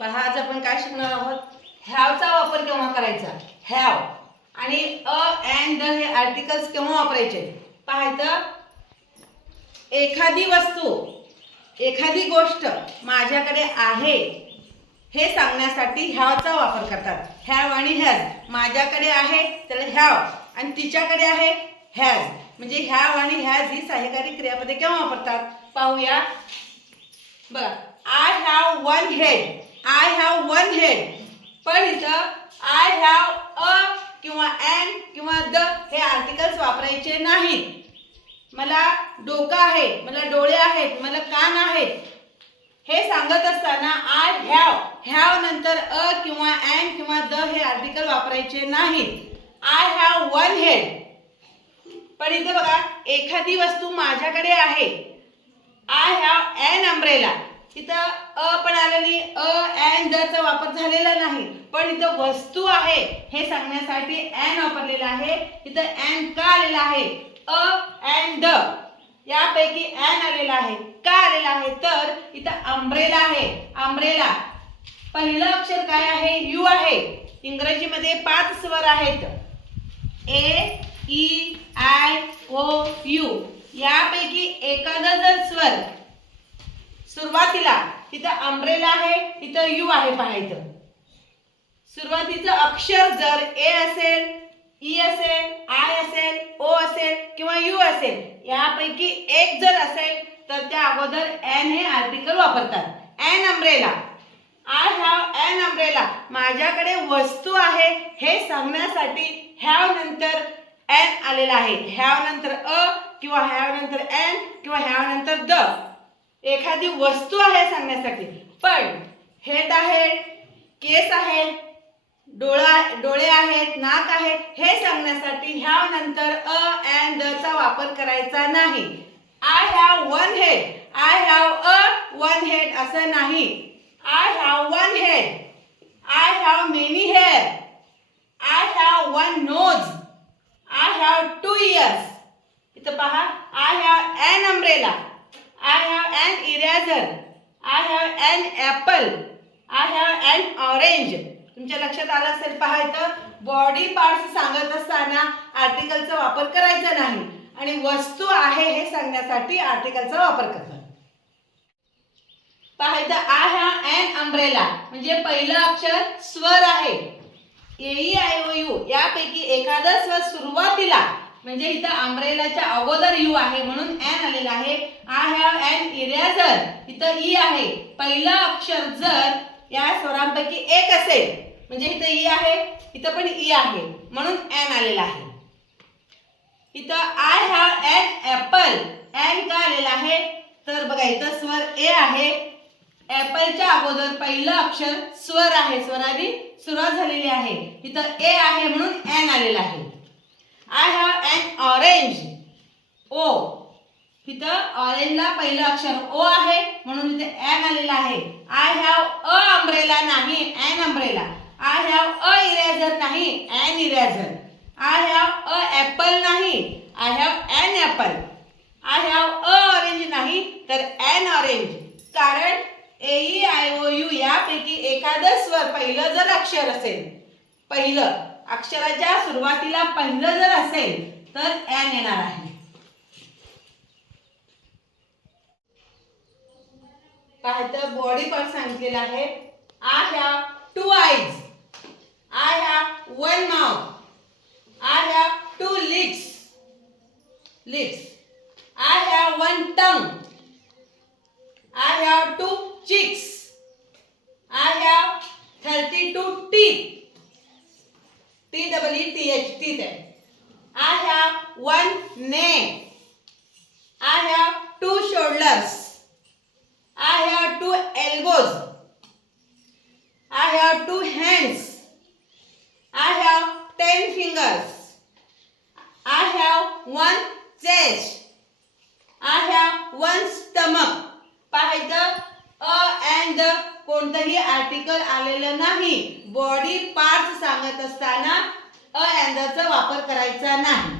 पण आज आपण काय शिकणार आहोत? हॅवचा वापर केव्हा करायचा? हॅव आणि अ अँड द हे आर्टिकल्स केव्हा वापरायचे? पाहायचं? एखादी वस्तू एखादी गोष्ट माझ्याकडे आहे हे सांगण्यासाठी हॅवचा वापर करतात. हॅव आणि हॅज माझ्याकडे आहे तर हॅव आणि तिच्याकडे आहे हॅज म्हणजे हॅव आणि हॅज ही सहाय्यकारी क्रियापदे केव्हा वापरतात? पाहूया. बघा. I have one head. I have one head पण इथं आय हॅव अ किंवा अँड किंवा द हे आर्टिकल्स वापरायचे नाहीत. मला डोकं आहे मला डोळे आहेत मला कान आहेत. हे सांगत असताना आय हॅव हॅव नंतर अ किंवा अँड किंवा द हे आर्टिकल वापरायचे नाहीत. आय हॅव वन हेड पण इथे बघा एखादी वस्तू माझ्याकडे आहे. आय हॅव एन अम्ब्रेला इथं अ पण आलेली अ अँड द चा वापर झालेला नाही. पण इथं वस्तू आहे हे सांगण्यासाठी अँड वापरलेला आहे. इथं अँड का आलेला आहे? A and the. यापैकी अँड आलेला आहे. का आलेला आहे? तर इथं अम्ब्रेला आहे. अम्ब्रेला पहिलं अक्षर काय आहे? यू आहे. इंग्रजीमध्ये पाच स्वर आहेत. A E I O U यापैकी एखादा जर स्वर सुरुवातीला तिथं अम्ब्रेला आहे तिथं यू आहे पाहायचं. सुरुवातीचं अक्षर जर ए असेल ई असेल आय असेल ओ असेल किंवा यू असेल यापैकी एक जर असेल तर त्या अगोदर एन हे आर्टिकल वापरतात. An umbrella I have an umbrella माझ्याकडे वस्तू आहे हे सांगण्यासाठी हॅव नंतर एन आलेला आहे. हॅव नंतर अ किंवा हॅव नंतर एन किंवा हॅव नंतर द. एखादी वस्तू आहे सांगण्यासाठी. पण हेड आहे केस आहे डोळा डोळे आहेत नाक आहे हे सांगण्यासाठी ह्या नंतर अ अँड द चा वापर करायचा नाही. I have one head I have a one head असं नाही. I have one head I have many hair I have one nose I have two ears इथं पहा. I have an umbrella I have and eraser I have and apple I have and orange तुमच्या लक्षात आलं असेल पहा इथं? Body parts सांगत असताना आर्टिकलचा वापर करायचा नाही. आणि वस्तू आहे हे सांगण्यासाठी आर्टिकलचा वापर करतात. पहा इथं आय हॅव अँड अम्ब्रेला म्हणजे पहिलं अक्षर स्वर आहे. ए आय ओ यू यापैकी एखादा स्वर सुरुवातीला म्हणजे इथं अम्ब्रेलाच्या अगोदर यू आहे म्हणून एन आलेला आहे. आय हॅव एन इरेझर इथं ई आहे. पहिलं अक्षर जर या स्वरांपैकी एक असेल म्हणजे इथं ई आहे इथं पण ई आहे म्हणून एन आलेला आहे. इथं I have an apple an का आलेला आहे? तर बघा इथं स्वर ए आहे. ॲपलच्या अगोदर पहिलं अक्षर स्वर आहे. स्वराने सुरुवात झालेली आहे. इथं ए आहे म्हणून एन आलेला आहे. I have an orange O तिथं ऑरेंजला पहिलं अक्षर ओ आहे म्हणून इथे एन आलेला आहे. आय हॅव अ अम्ब्रेला नाही an umbrella I have a eraser नाही an eraser I have a apple नाही I have an apple I have a orange नाही तर एन ऑरेंज कारण A E I O U यापैकी एखादं स्वर पहिलं जर अक्षर असेल पहिलं अक्षराच्या सुरुवातीला पहिलं जर असेल तर एन येणार आहे. काय तर बॉडी पार्ट सांगितलेला आहे. I have two eyes I have one mouth I have two lips lips I have one tongue I have two cheeks I have thirty two teeth T double E T H teeth आहे. I have one neck. I have two shoulders. I have two elbows. I have two hands. I have ten fingers. I have one chest. I have one stomach. पाहायचं a and the कोणतंही article आलेलं नाही. Body part सांगत असताना अ and चा वापर करायचा नाही.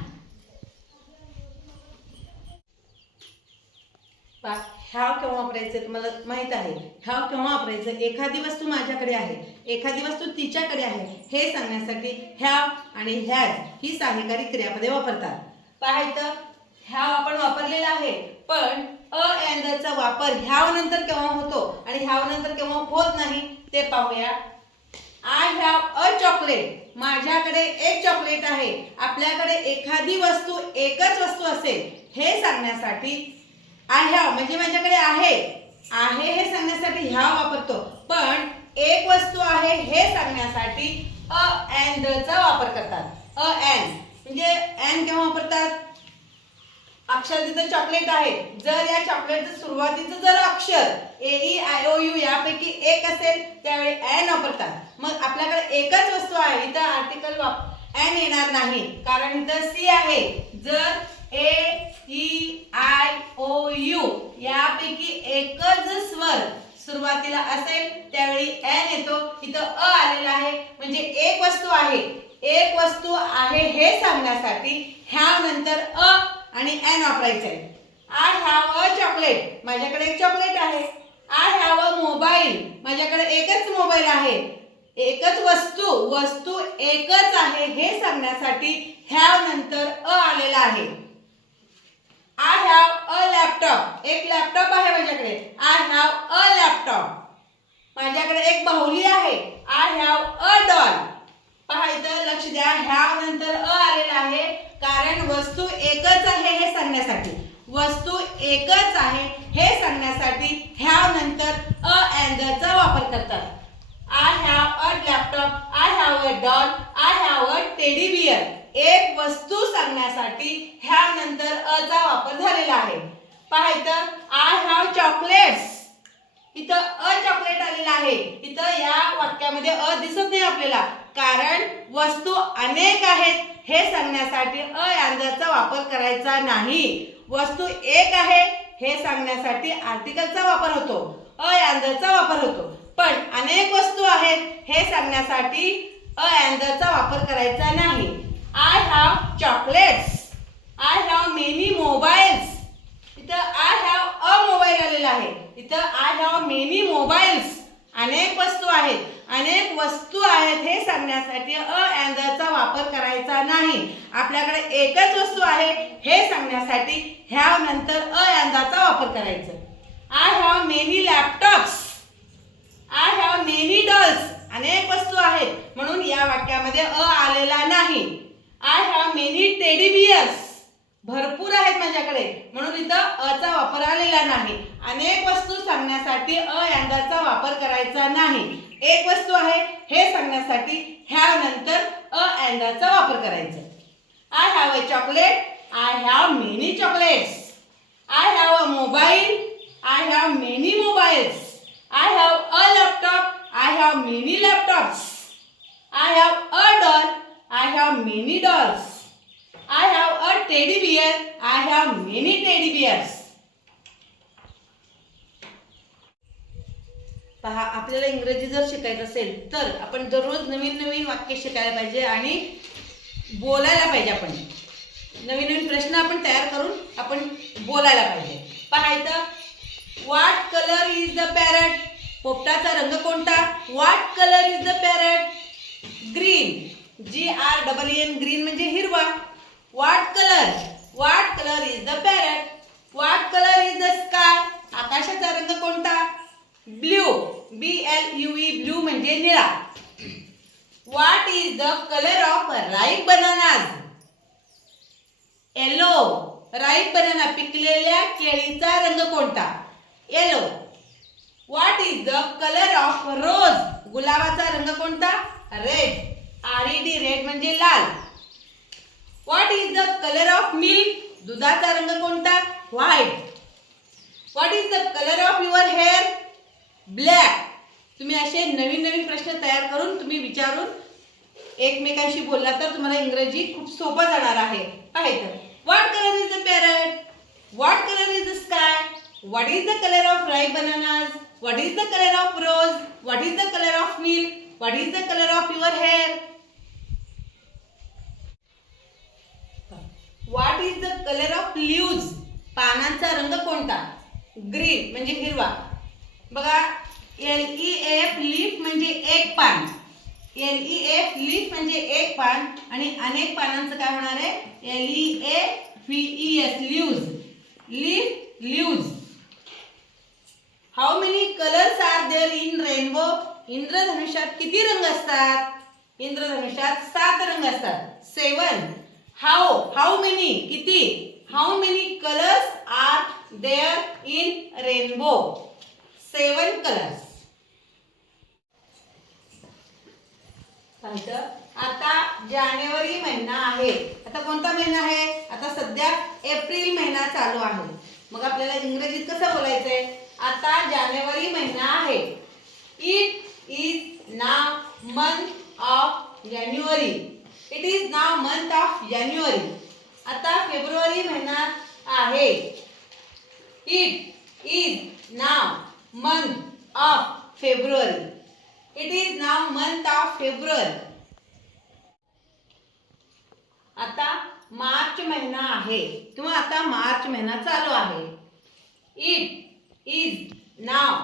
हॅव केव्हा वापरायचं तुम्हाला माहीत आहे? हॅव केव्हा वापरायचं? एखादी वस्तू माझ्याकडे आहे. एखादी वस्तू तिच्याकडे आहे. हे सांगण्यासाठी हॅव आणि हॅज ही सहाय्यकारी क्रियापदे वापरतात. पाहायचं हॅव आपण वापरलेला आहे पण अ and वापर ह्यावनंतर केव्हा होतो आणि ह्यावनंतर केव्हा होत नाही ते पाहूया. आय हॅव अ चॉकलेट माझ्याकडे एक चॉकलेट आहे. आपल्याकडे एखादी वस्तू एकच वस्तू असेल हे सांगण्यासाठी आय हॅव म्हणजे माझ्याकडे आहे. आहे हे सांगण्यासाठी ह्या वापरतो. पण एक वस्तू आहे हे सांगण्यासाठी अ अँड चा वापर करतात. अ अँड म्हणजे अँड केव्हा वापरतात? अक्षर तिथं चॉकलेट आहे. जर या चॉकलेटचं सुरुवातीचं जर अक्षर A E I O U यापैकी एक असेल त्यावेळी एन वापरतात. मग आपल्याकडे एकच वस्तू आहे. इथं आर्टिकल वाप एन येणार नाही. कारण इथं सी आहे. जर A E I O U यापैकी एकच स्वर सुरुवातीला असेल त्यावेळी एन येतो. इथं अ आलेला आहे. म्हणजे एक वस्तू आहे. एक वस्तू आहे हे सांगण्यासाठी ह्या नंतर अ आणि एन वापरायचं आहे आय हॅव अ चॉकलेट माझ्याकडे एक चॉकलेट आहे. आय हॅव अ मोबाईल माझ्याकडे एकच मोबाईल आहे. एकच वस्तू. वस्तू एकच आहे हे सांगण्यासाठी हॅव नंतर अ आलेला आहे. आय हॅव अ लॅपटॉप एक लॅपटॉप आहे माझ्याकडे. आय हॅव अ लॅपटॉप माझ्याकडे एक बाहुली आहे. आय हॅव अ डॉल पहा इथं लक्ष द्या. हॅव नंतर अ आलेला आहे. कारण वस्तू एकच आहे हे सांगण्यासाठी. वस्तू एकच आहे हे सांगण्यासाठी हॅव नंतर अ अँड चा वापर करतात. I have a laptop I have a doll I have a teddy bear एक वस्तू सांगण्यासाठी ह्या नंतर अ चा वापर झालेला आहे. पाहाय तर आय हॅव चॉकलेट्स इथं अ चॉकलेट आलेला आहे. इथं या वाक्यामध्ये अ दिसत नाही आपल्याला. कारण वस्तू अनेक आहेत. हे सांगण्यासाठी अ यांजाचा वापर करायचा नाही. वस्तू एक आहे हे सांगण्यासाठी आर्टिकलचा वापर होतो. अ यांजाचा वापर होतो. पण अनेक वस्तू आहेत हे सांगण्यासाठी अ यांजाचा वापर करायचा नाही. I have chocolates I have many mobiles इथं आय हॅव अ मोबाईल आलेला आहे. इथं आय हॅव मेनी मोबाईल्स अनेक वस्तू आहेत. अनेक वस्तू आहेत हे सांगण्यासाठी अ अँगलचा वापर करायचा नाही. आपल्याकडे एकच वस्तू आहे हे सांगण्यासाठी ह्या नंतर अ अँगलचा वापर करायचा. I have many laptops I have many dolls अनेक वस्तू आहेत. म्हणून या वाक्यामध्ये अ आलेला नाही. I have many teddy bears भरपूर आहेत माझ्याकडे. म्हणून इथं अचा वापर आलेला नाही. अनेक वस्तू सांगण्यासाठी अ यांदाचा वापर करायचा नाही एक वस्तू आहे हे सांगण्यासाठी ह्या नंतर अ अँडाचा वापर करायचा I have a chocolate I have many chocolates I have a mobile I have many mobiles I have a laptop I have many laptops I have a doll I have many dolls I have a teddy bear I have many teddy bears पहा आपल्याला इंग्रजी जर शिकायचं असेल तर आपण दररोज नवीन नवीन वाक्य शिकायला पाहिजे आणि बोलायला पाहिजे आपण. नवीन नवीन प्रश्न आपण तयार करून आपण बोलायला पाहिजे. पाहायचं what colour is the parrot पोपटाचा रंग कोणता? What colour is the parrot green G R double N green म्हणजे हिरवा. What colour what colour is the parrot what colour is the sky आकाशाचा रंग कोणता? Blue B L U E blue म्हणजे निळा. What is the colour of right bananas yellow right banana पिकलेल्या केळीचा रंग कोणता? Yellow what is the colour of rose गुलाबाचा रंग कोणता? Red R E D red म्हणजे लाल. What is the colour of milk दुधाचा रंग कोणता? White what is the colour of your hair black. तुम्ही असे नवीन नवीन प्रश्न तयार करून तुम्ही विचारून एकमेकांशी बोलला तर तुम्हाला इंग्रजी खूप सोपं जाणार आहे. पाहायचं what colour is the parrot what colour is the sky what is the colour of ripe bananas what is the colour of rose what is the colour of milk what is the colour of your hair what is the colour of leaves पानांचा रंग कोणता? Green म्हणजे हिरवा. बघा L E F leaf म्हणजे एक पान. L E F leaf म्हणजे एक पान आणि अनेक पानांचं काय होणार आहे? L E A V E S leaves leaf leaves how many colours are there in rainbow इंद्रधनुष्यात किती रंग असतात? इंद्रधनुष्यात सात रंग असतात. सेवन हाऊ हाऊ मेनी किती? How many colours are there in rainbow seven colours. आता जानेवारी महिना आहे. आता कोणता महिना आहे? आता सध्या एप्रिल महिना चालू आहे. मग आपल्याला इंग्रजीत कसं बोलायचंय? आता जानेवारी महिना आहे. It is now month of January it is now month of January आता फेब्रुवारी महिना आहे. It is now month of February it is now month of February आता मार्च महिना आहे. किंवा आता मार्च महिना चालू आहे. It is now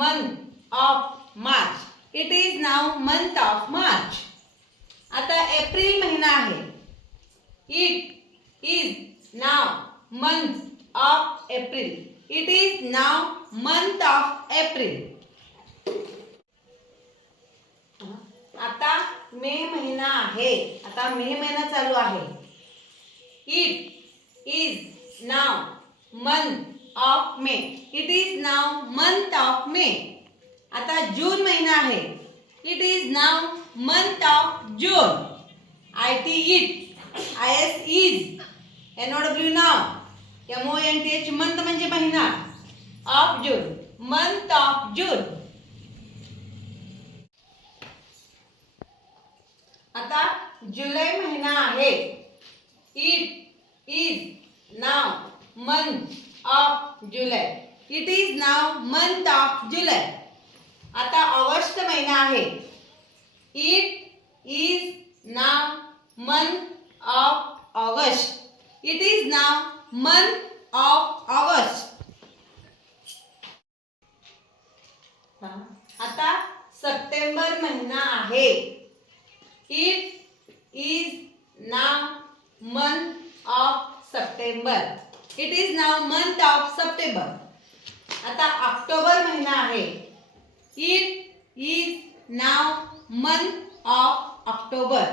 month of March it is now month of March आता एप्रिल महिना आहे. It is now month of April it is now month of April आता मे महिना आहे. आता मे महिना चालू आहे. It is now month of May it is now month of May आता जून महिना आहे. It is now month of June I T it I S is N O W now M O N T H month म्हणजे महिना. Of June month of June आता जुलै महिना आहे. It is now month of July it is now month of July आता August महिना आहे. It is now month of August it is now month of August आता सप्टेंबर महिना आहे. It is now month of September it is now month of September आता October महिना आहे. It is now month of October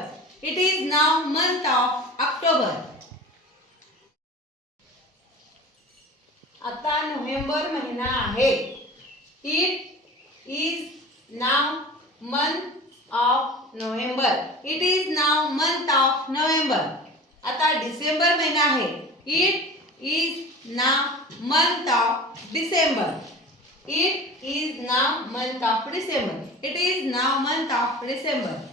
it is now month of October आता November महिना आहे. It is now month of November it is now month of November आता डिसेंबर महिना आहे. It is now month of December it is now month of December it is now month of December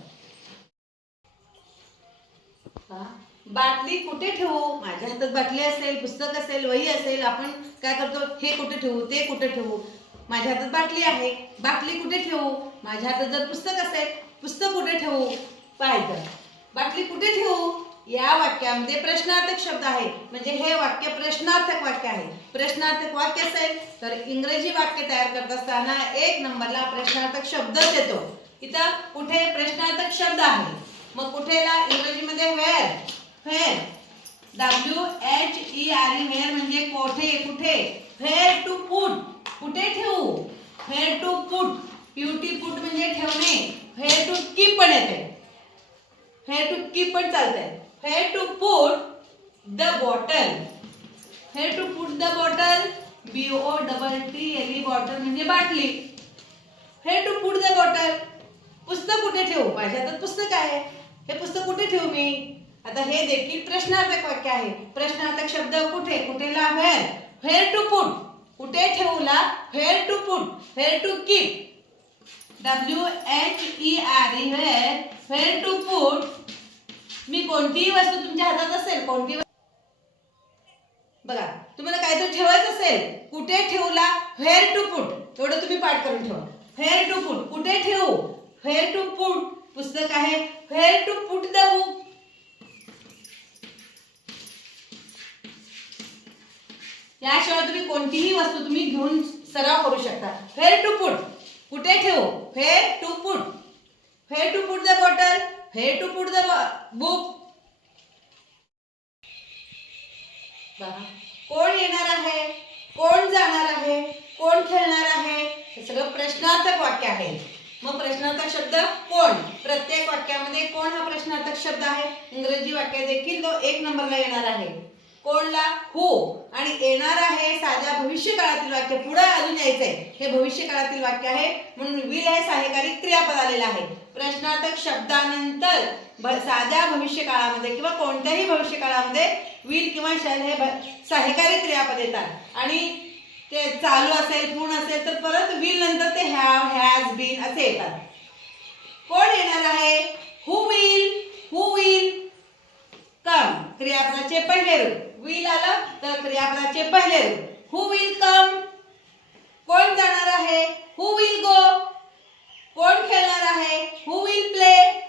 बाटली कुठे ठेवू? माझ्या हातात बाटली असेल पुस्तक असेल वही असेल आपण काय करतो? हे कुठे ठेवू? ते कुठे ठेवू? माझ्या हातात बाटली आहे. बाटली कुठे ठेवू? माझ्या हातात जर पुस्तक असेल पुस्तक कुठे ठेवू? पाहिजे बाटली कुठे ठेवू? या वाक्यामध्ये प्रश्नार्थक शब्द आहे म्हणजे हे वाक्य प्रश्नार्थक वाक्य आहे. प्रश्नार्थक वाक्य असेल तर इंग्रजी वाक्य तयार करत असताना एक नंबरला प्रश्नार्थक शब्दच येतो. इथं कुठे प्रश्नार्थक शब्द आहे? मग कुठेला? इंग्रजीमध्ये where where W H E R E where म्हणजे कोठे कुठे? वेअर टू पुट कुठे ठेवू? Here to put beauty put म्हणजे ठेवणे. हेअर टू कीप पण येते. हेअर टू की पण चालतंय. Here to put the bottle here to put the bottle B O double T L E bottle म्हणजे बाटली. Here to put the bottle पुस्तक कुठे ठेवू? माझ्या हातात पुस्तक आहे. हे पुस्तक कुठे ठेवू मी? आता हे देखील प्रश्नार्थक वाक्य आहे. प्रश्नार्थक शब्द कुठे? कुठेला हेअर हेअर टू पुट कुठे ठेवला? Where to put where to keep W H E R E where where to put मी कोणतीही वस्तू तुमच्या हातात असेल कोणती बघा तुम्हाला काहीतरी ठेवायचं असेल कुठे ठेवला? फेअर टू पुट एवढं तुम्ही पाठ करून ठेवा. व्हेअर टू पुट कुठे ठेवू? फेअर टू पुट पुस्तक आहे. Where to put the book याशिवाय तुम्ही कोणतीही वस्तू तुम्ही घेऊन सराव करू शकता. फेर टू पुट. कुठे ठेवू? Where to put. Where to put the bottle. Where to put the book. कोण येणार आहे? कोण जाणार आहे? कोण खेळणार आहे? हे सगळं प्रश्नार्थक वाक्य आहे. मग प्रश्नार्थक शब्द कोण? प्रत्येक वाक्यामध्ये कोण हा प्रश्नार्थक शब्द आहे? इंग्रजी वाक्य देखील तो एक नंबरला येणार आहे. कोणला? हू आणि येणार आहे साध्या भविष्यकाळातील वाक्य. पुढे अजून यायचंय. हे भविष्यकाळातील वाक्य आहे. म्हणून विल हे सहाय्यकारी क्रियापद आलेलं आहे. प्रश्नार्थक शब्दानंतर साध्या भविष्यकाळामध्ये किंवा कोणत्याही भविष्यकाळामध्ये विल किंवा शल हे भ- सहाय्यकारी क्रियापद येतात. आणि ते चालू असेल पूर्ण असेल तर परत विल नंतर ते हॅव हॅज बीन असे येतात. कोण येणार आहे? हु विल हु विल कम क्रियापदाचे पहिले रूप. विल आलं तर क्रियापदाचे पहिले रूप. हु विल कम कोण जाणार आहे? हु विल गो कोण खेळणार आहे? हु विल प्ले